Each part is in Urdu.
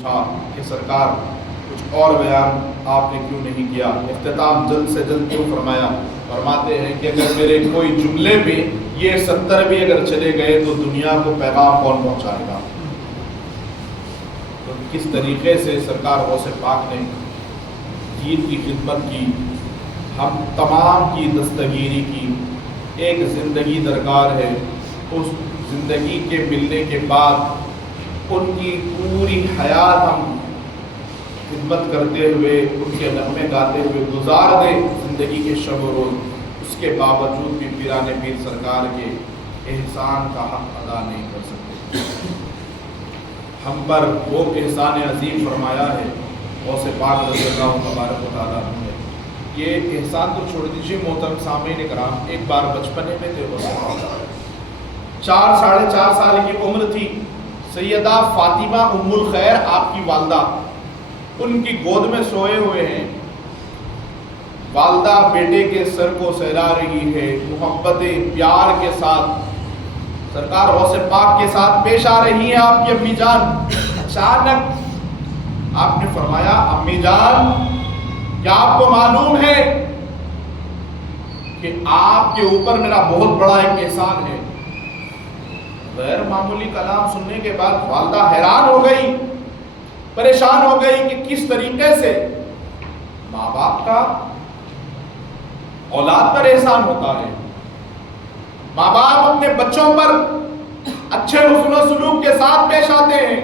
تھا کہ سرکار کچھ اور بیان آپ نے کیوں نہیں کیا، اختتام جلد سے جلد کیوں فرمایا؟ فرماتے ہیں کہ اگر میرے کوئی جملے میں یہ 70 بھی اگر چلے گئے تو دنیا کو پیغام کون پہنچائے گا؟ تو کس طریقے سے سرکار غوث پاک نے دین کی خدمت کی، ہم تمام کی دستگیری کی، ایک زندگی درکار ہے، اس زندگی کے ملنے کے بعد ان کی پوری حیات ہم خدمت کرتے ہوئے، ان کے نغمے گاتے ہوئے گزار دیں زندگی کے شب و روز، اس کے باوجود بھی پیران پیر سرکار کے احسان کا حق ادا نہیں کر سکتے۔ ہم پر وہ احسان عظیم فرمایا ہے غوث پاک رضی اللہ تبارک و تعالیٰ نے۔ یہ احسان تو چھوڑ دیجیے محترم سامعین کرام، ایک بار بچپنے میں تھے غوث پاک، 4 ساڑھے 4 سال کی عمر تھی، سیدہ فاطمہ ام الخیر آپ کی والدہ ان کی گود میں سوئے ہوئے ہیں، والدہ بیٹے کے سر کو سہلا رہی ہے، محبت پیار کے ساتھ سرکار غوث پاک کے ساتھ پیش آ رہی ہیں آپ کی امی جان۔ اچانک آپ نے فرمایا امی جان کیا آپ کو معلوم ہے کہ آپ کے اوپر میرا بہت بڑا ایک احسان ہے؟ غیر معمولی کلام سننے کے بعد والدہ حیران ہو گئی، پریشان ہو گئی کہ کس طریقے سے ماں باپ کا اولاد پر احسان ہوتا ہے، ماں باپ اپنے بچوں پر اچھے حسن و سلوک کے ساتھ پیش آتے ہیں،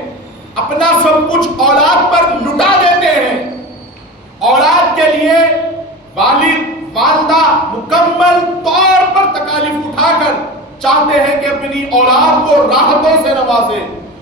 اپنا سب کچھ اولاد پر لٹا دیتے ہیں، اولاد کے لیے والد والدہ مکمل طور پر تکالیف اٹھا کر چاہتے ہیں کہ اپنی اولاد کو راحتوں سے نوازے،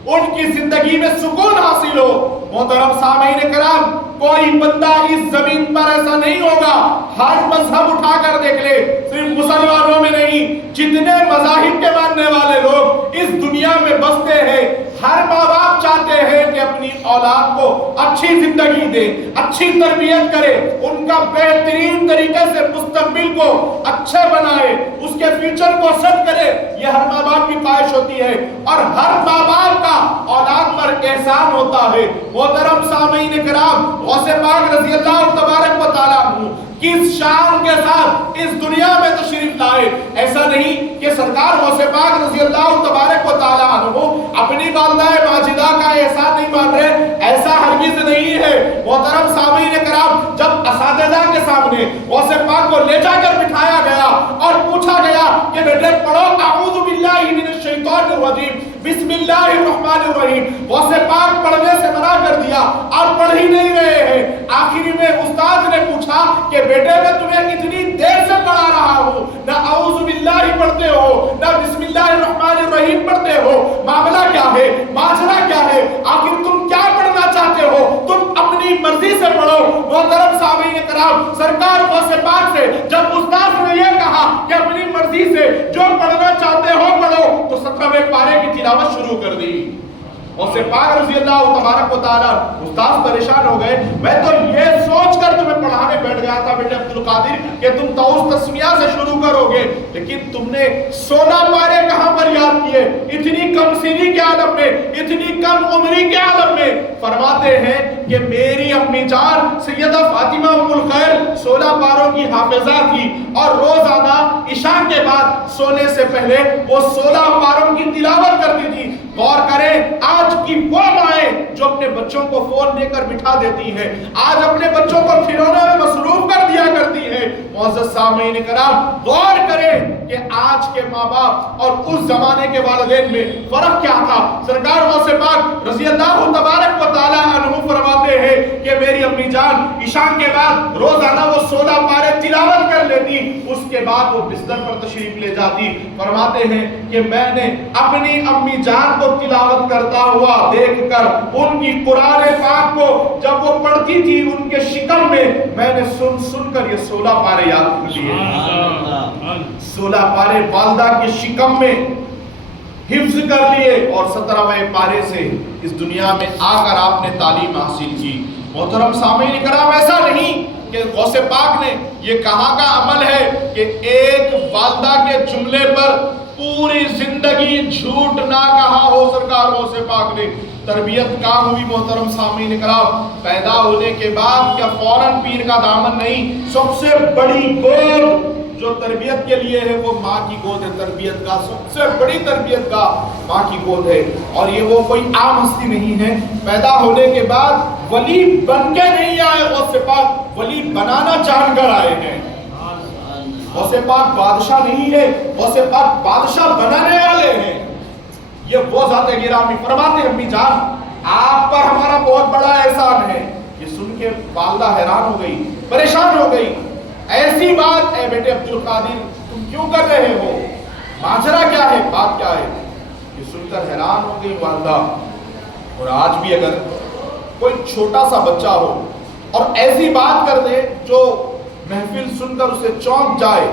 ان کی زندگی میں سکون حاصل ہو۔ محترم سامعین کرام، کوئی بندہ اس زمین پر ایسا نہیں ہوگا، ہر مذہب اٹھا کر دیکھ لے، صرف مسلمانوں میں نہیں، جتنے مذاہب کے ماننے والے لوگ اس دنیا میں بستے ہیں، ہر ماں باپ چاہتے ہیں کہ اپنی اولاد کو اچھی زندگی دے، اچھی تربیت کرے، ان کا بہترین طریقے سے مستقبل کو اچھے بنائے، اس کے فیوچر کو سیٹ کرے، یہ ہر ماں باپ کی خواہش ہوتی ہے، اور ہر ماں باپ کا اولاد پر احسان ہوتا ہے۔ محترم سامعین کرام، غوث پاک رضی اللہ تبارک و تعالیٰ عنہ کس شان کے ساتھ اس دنیا میں تشریف لائے، ایسا نہیں کہ سرکار غوث پاک رضی اللہ تبارک و تعالیٰ عنہ اپنی والدہ ماجدہ کا احسان نہیں مان رہے، ایسا ہرگز نہیں ہے۔ محترم سامعین کرام، جب اساتذہ کے سامنے غوث پاک کو لے جا کر بٹھایا گیا اور پوچھا گیا کہ بیٹے پڑھو اعوذ باللہ من الشیطان الرجیم بسم اللہ الرحمن الرحیم، غوث پاک پڑھنے سے منع کر دیا، آپ پڑھ ہی نہیں رہے ہیں۔ آخری میں استاد نے پوچھا کہ بیٹے میں تمہیں اتنی دیر سے پڑھا رہا ہوں، نہ اعوذ باللہ پڑھتے ہو نہ بسم اللہ الرحمن الرحیم پڑھتے ہو، معاملہ کیا ہے، ماجرا کیا ہے، آخر تم کیا پڑھنا چاہتے ہو، تم اپنی مرضی سے پڑھو۔ محترم سامعین کرام، سرکار غوث پاک سے جب استاد نے یہ کہا کہ اپنی مرضی سے جو پڑھنا چاہتے ہو پڑھو، تو 17ویں پارے کی تلاوت شروع کر دی۔ غوث پاک رضی اللہ تبارک و تعالیٰ، استاد پریشان ہو گئے، میں تو یہ سوچ کر تمہیں پڑھانے بیٹھ گیا تھا بیٹے عبدالقادر کہ تم طاؤس تسمیہ سے شروع کرو گے، لیکن تم نے 16 پارے کہاں پر یاد کیے، اتنی کم سنی کے عالم میں، اتنی کم عمری کے عالم میں۔ فرماتے ہیں کہ میری امی جان سیدہ فاطمہ ام الخیر 16 پاروں کی حافظہ تھی، اور روزانہ عشاء کے بعد سونے سے پہلے وہ 16 پاروں کی تلاوت کرتی تھی۔ غور کریں، آج کی وہ مائیں جو اپنے بچوں کو فون دے کر بٹھا دیتی ہیں، آج اپنے بچوں کو کھلونے میں مصروف کر دیا کرتی ہیں۔ معزز سامعین کرام، غور کریں کہ آج کے ماں باپ اور اس زمانے کے والدین میں فرق کیا تھا۔ سرکار غوث پاک رضی اللہ تبارک و تعالیٰ عنہ فرماتے ہیں کہ میری امی جان عشاء کے بعد روزانہ وہ 16 پارے تلاوت کر لیتی، اس کے بعد وہ بستر پر تشریف لے جاتی۔ فرماتے ہیں کہ میں نے اپنی امی جان کو تلاوت کرتا ہوا دیکھ کر ان کی قرآن پاک کو جب وہ پڑھتی تھی ان کے شکم میں نے سن کر یہ 16 پارے یاد کر لیے۔ 16 پارے والدہ کے شکم میں حفظ کر لیے، اور 17ویں پارے سے اس دنیا میں آ کر آپ نے تعلیم حاصل کی۔ محترم سامعین کرام، ایسا نہیں کہ غوث پاک نے یہ کہا کا عمل ہے کہ ایک والدہ کے جملے پر پوری زندگی جھوٹ نہ کہا ہو سرکار غوث پاک نے، تربیت کہاں ہوئی محترم سامعین کرام؟ پیدا ہونے کے بعد کیا فوراً پیر کا دامن نہیں، سب سے بڑی گود جو تربیت کے لیے ہے وہ ماں کی گود ہے۔ تربیت کا سب سے بڑی تربیت کا ماں کی گود ہے، اور یہ وہ کوئی عام ہستی نہیں ہے۔ پیدا ہونے کے بعد ولی بن کے نہیں آئے، غوث پاک ولی بنانا جان کر آئے ہیں۔ غوث پاک بادشاہ نہیں ہے، غوث پاک بادشاہ بنانے والے ہیں۔ یہ وہ ذات گرامی فرماتے ہیں امی جان آپ پر ہمارا بہت بڑا احسان ہے۔ یہ سن کے والدہ حیران ہو گئی، پریشان ہو گئی، ایسی بات اے بیٹے عبدالقادر تم کیوں کر رہے ہو، ماجرا کیا ہے، بات کیا ہے؟ یہ سن کر حیران ہو گئی والدہ۔ اور آج بھی اگر کوئی چھوٹا سا بچہ ہو اور ایسی بات کر دے جو محفل سن کر اسے چونک جائے،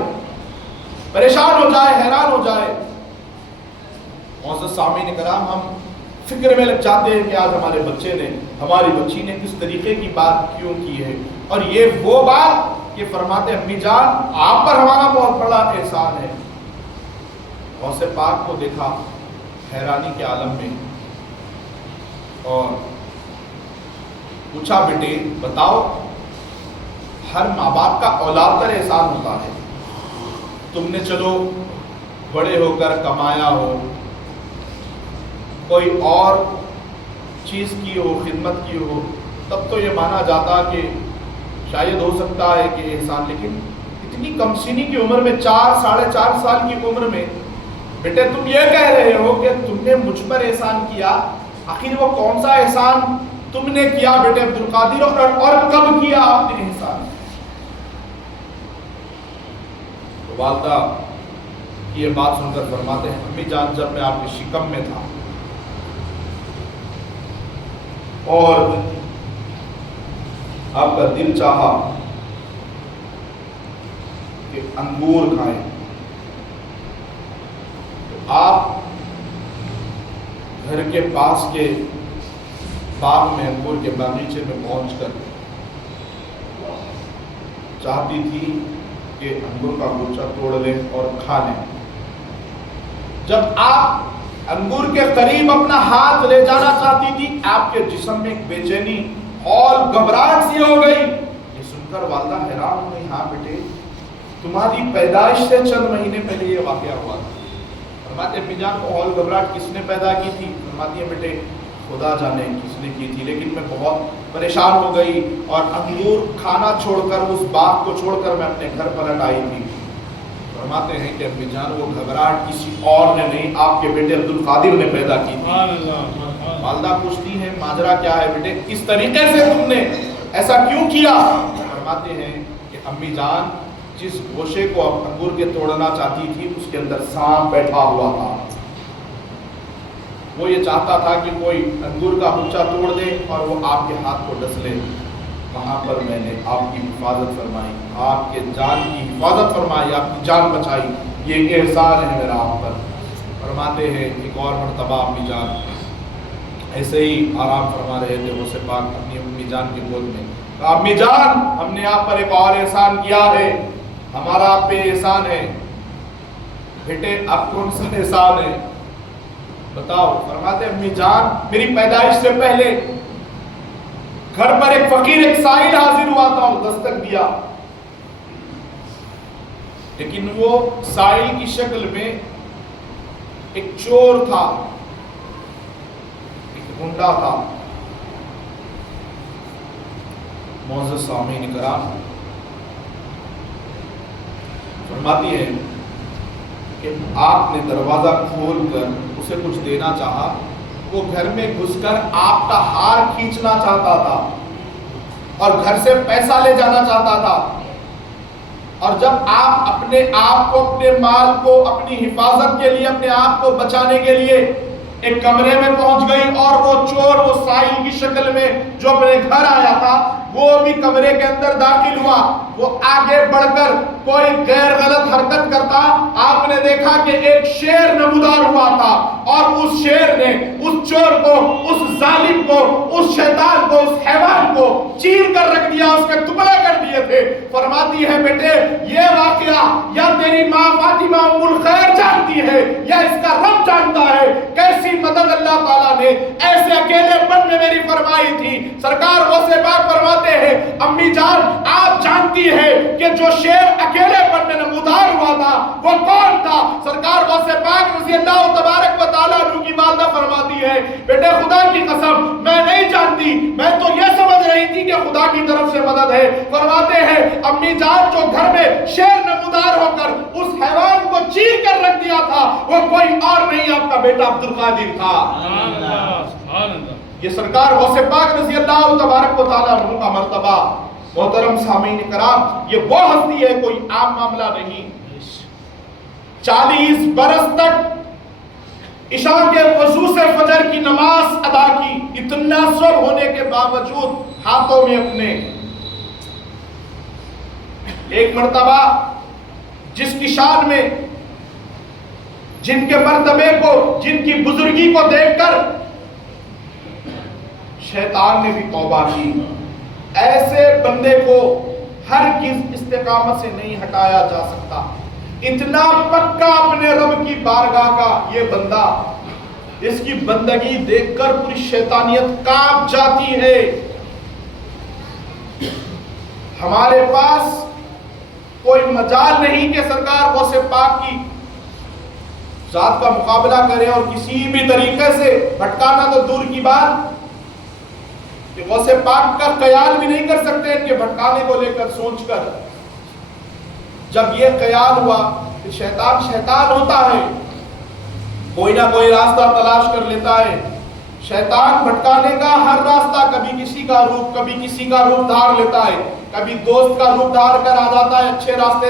پریشان ہو جائے، حیران ہو جائے، معزز سامعین کرام ہم فکر میں لگ جاتے ہیں کہ آج ہمارے بچے نے، ہماری بچی نے کس طریقے کی بات کیوں کی ہے۔ اور یہ وہ بات کہ فرماتے امی جان آپ پر ہمارا بہت بڑا احسان ہے۔ غوث پاک کو دیکھا حیرانی کے عالم میں اور پوچھا بیٹے بتاؤ، ہر ماں باپ کا اولاد پر احسان ہوتا ہے، تم نے چلو بڑے ہو کر کمایا ہو، کوئی اور چیز کی ہو، خدمت کی ہو، تب تو یہ مانا جاتا کہ شاید ہو سکتا ہے کہ احسان، لیکن اتنی کم سنی کی عمر میں 4 ساڑھے 4 سال کی عمر میں بیٹے تم یہ کہہ رہے ہو کہ تم نے مجھ پر احسان کیا، آخر وہ کون سا احسان تم نے کیا بیٹے عبدالقادر، اور کب کیا آپ نے احسان؟ والدہ کی یہ بات سن کر فرماتے ہیں امی جان جب میں آپ کے شکم میں تھا اور آپ کا دل چاہا کہ انگور کھائیں، تو آپ گھر کے پاس کے باغ میں، انگور کے باغیچے میں پہنچ کر چاہتی تھی کہ انگور کا گچھا توڑ لیں اور کھا لیں۔ جب آپ انگور کے قریب اپنا ہاتھ لے جانا چاہتی تھی، آپ کے جسم میں ایک بے چینی اور گھبراہٹ سی ہو گئی۔ یہ سن کر والدہ حیران ہو گئی، ہاں بیٹے تمہاری پیدائش سے چند مہینے پہلے یہ واقعہ ہوا تھا۔ فرماتے امی جان کو ہال گھبراہٹ کس نے پیدا کی تھی؟ فرماتی ہے بیٹے خدا جانے کس نے کی تھی، لیکن میں بہت پریشان ہو گئی اور انگور کھانا چھوڑ کر، اس باغ کو چھوڑ کر میں اپنے گھر پلٹ آئی تھی۔ فرماتے ہیں کہ امی جان وہ گھبراہٹ کسی اور نے نہیں، آپ کے بیٹے عبدالقادر نے پیدا کی تھی۔ والدہ پوچھتی ہیں ماجرا کیا ہے بیٹے، کس طریقے سے تم نے ایسا کیوں کیا؟ فرماتے ہیں کہ امی جان جس گوشے کو آپ انگور کے توڑنا چاہتی تھی اس کے اندر سانپ بیٹھا ہوا تھا، وہ یہ چاہتا تھا کہ کوئی انگور کا گچھا توڑ دے اور وہ آپ کے ہاتھ کو ڈس لے۔ وہاں پر میں نے آپ کی حفاظت فرمائی، آپ کے جان کی حفاظت فرمائی، آپ کی جان بچائی، یہ احسان ہے میرا آپ پر۔ فرماتے ہیں ایک اور مرتبہ امی جان ایسے ہی آرام فرما رہے تھے، غوث پاک اپنی امی جان کی گود میں، امی جان ہم نے آپ پر ایک اور احسان کیا ہے، ہمارا آپ پہ احسان ہے۔ بیٹے اب کون سا احسان ہے بتاؤ؟ فرماتے امی جان میری پیدائش سے پہلے گھر پر ایک فقیر، ایک سائل حاضر ہوا تھا اور دستک دیا، لیکن وہ سائل کی شکل میں ایک چور تھا، ایک گنڈا تھا۔ معزز سامعین کرام فرماتی ہے کہ آپ نے دروازہ کھول کر اسے کچھ دینا چاہا، وہ گھر میں گھس کر آپ کا ہار کھینچنا چاہتا تھا اور گھر سے پیسہ لے جانا چاہتا تھا، اور جب آپ اپنے آپ کو، اپنے مال کو، اپنی حفاظت کے لیے، اپنے آپ کو بچانے کے لیے ایک کمرے میں پہنچ گئی اور وہ چور وہ سائل کی شکل میں جو اپنے گھر آیا تھا وہ بھی کمرے کے اندر داخل ہوا، وہ آگے بڑھ کر کوئی غیر غلط حرکت کرتا، آپ نے دیکھا کہ ایک شیر نمودار ہوا تھا اور اس شیر نے اس چور کو، اس ظالم کو، اس شیطان کو، اس حیوان کو چیر کر رکھ دیا، اس کے ٹکڑے کر دیے رہے تھے. فرماتی ہے بیٹے یہ واقعہ یا تیری ماں فاطمہ ام الخیر جانتی ہے یا اس کا رب جانتا ہے کیسی مدد اللہ تعالیٰ نے ایسے اکیلے پن میں میری فرمائی تھی. سرکار غوث پاک فرماتے ہیں امی جان آپ جانتی ہے کہ جو شیر اکیلے پن میں نمودار ہوا تھا وہ کون تھا؟ سرکار غوث پاک رضی اللہ تبارک و تعالیٰ عنہ کی والدہ فرماتی ہے بیٹے خدا کی قسم میں نہیں جانتی, میں تو یہ سمجھ رہی تھی کہ خدا کی طرف سے مدد ہے. فرماتے ہیں امی جان جو گھر میں شیر نمودار ہو کر اس حیوان کو چیر کر رکھ دیا تھا وہ کوئی اور نہیں آپ کا بیٹا عبد القادر تھا. یہ سرکار غوث پاک رضی اللہ تبارک و تعالیٰ عنہ کا مرتبہ. محترم سامعین کرام یہ وہ ہستی ہے کوئی عام معاملہ نہیں. 40 برس تک عشاء کے وضو سے فجر کی نماز ادا کی, اتنا سب ہونے کے باوجود ہاتھوں میں اپنے ایک مرتبہ جس کی شان میں جن کے مرتبے کو جن کی بزرگی کو دیکھ کر شیطان نے بھی توبہ کی. ایسے بندے کو ہرگز استقامت سے نہیں ہٹایا جا سکتا. اتنا پکا اپنے رب کی بارگاہ کا یہ بندہ, اس کی بندگی دیکھ کر پوری شیطانیت کانپ جاتی ہے. ہمارے پاس کوئی مجال نہیں کہ سرکار غوث پاک کی ذات کا مقابلہ کرے اور کسی بھی طریقے سے بھٹکانا تو دور کی بات کہ غوث پاک کا خیال بھی نہیں کر سکتے ان کے بھٹکانے کو لے کر سوچ کر. جب یہ خیال ہوا کہ شیطان ہوتا ہے, کوئی نہ کوئی راستہ تلاش کر لیتا ہے. شیطان بھٹکانے کا ہر راستہ کبھی کسی کا روپ کبھی کسی کا روپ دھار لیتا ہے, کبھی دوست کا روپ دھار کر آ جاتا ہے, اچھے راستے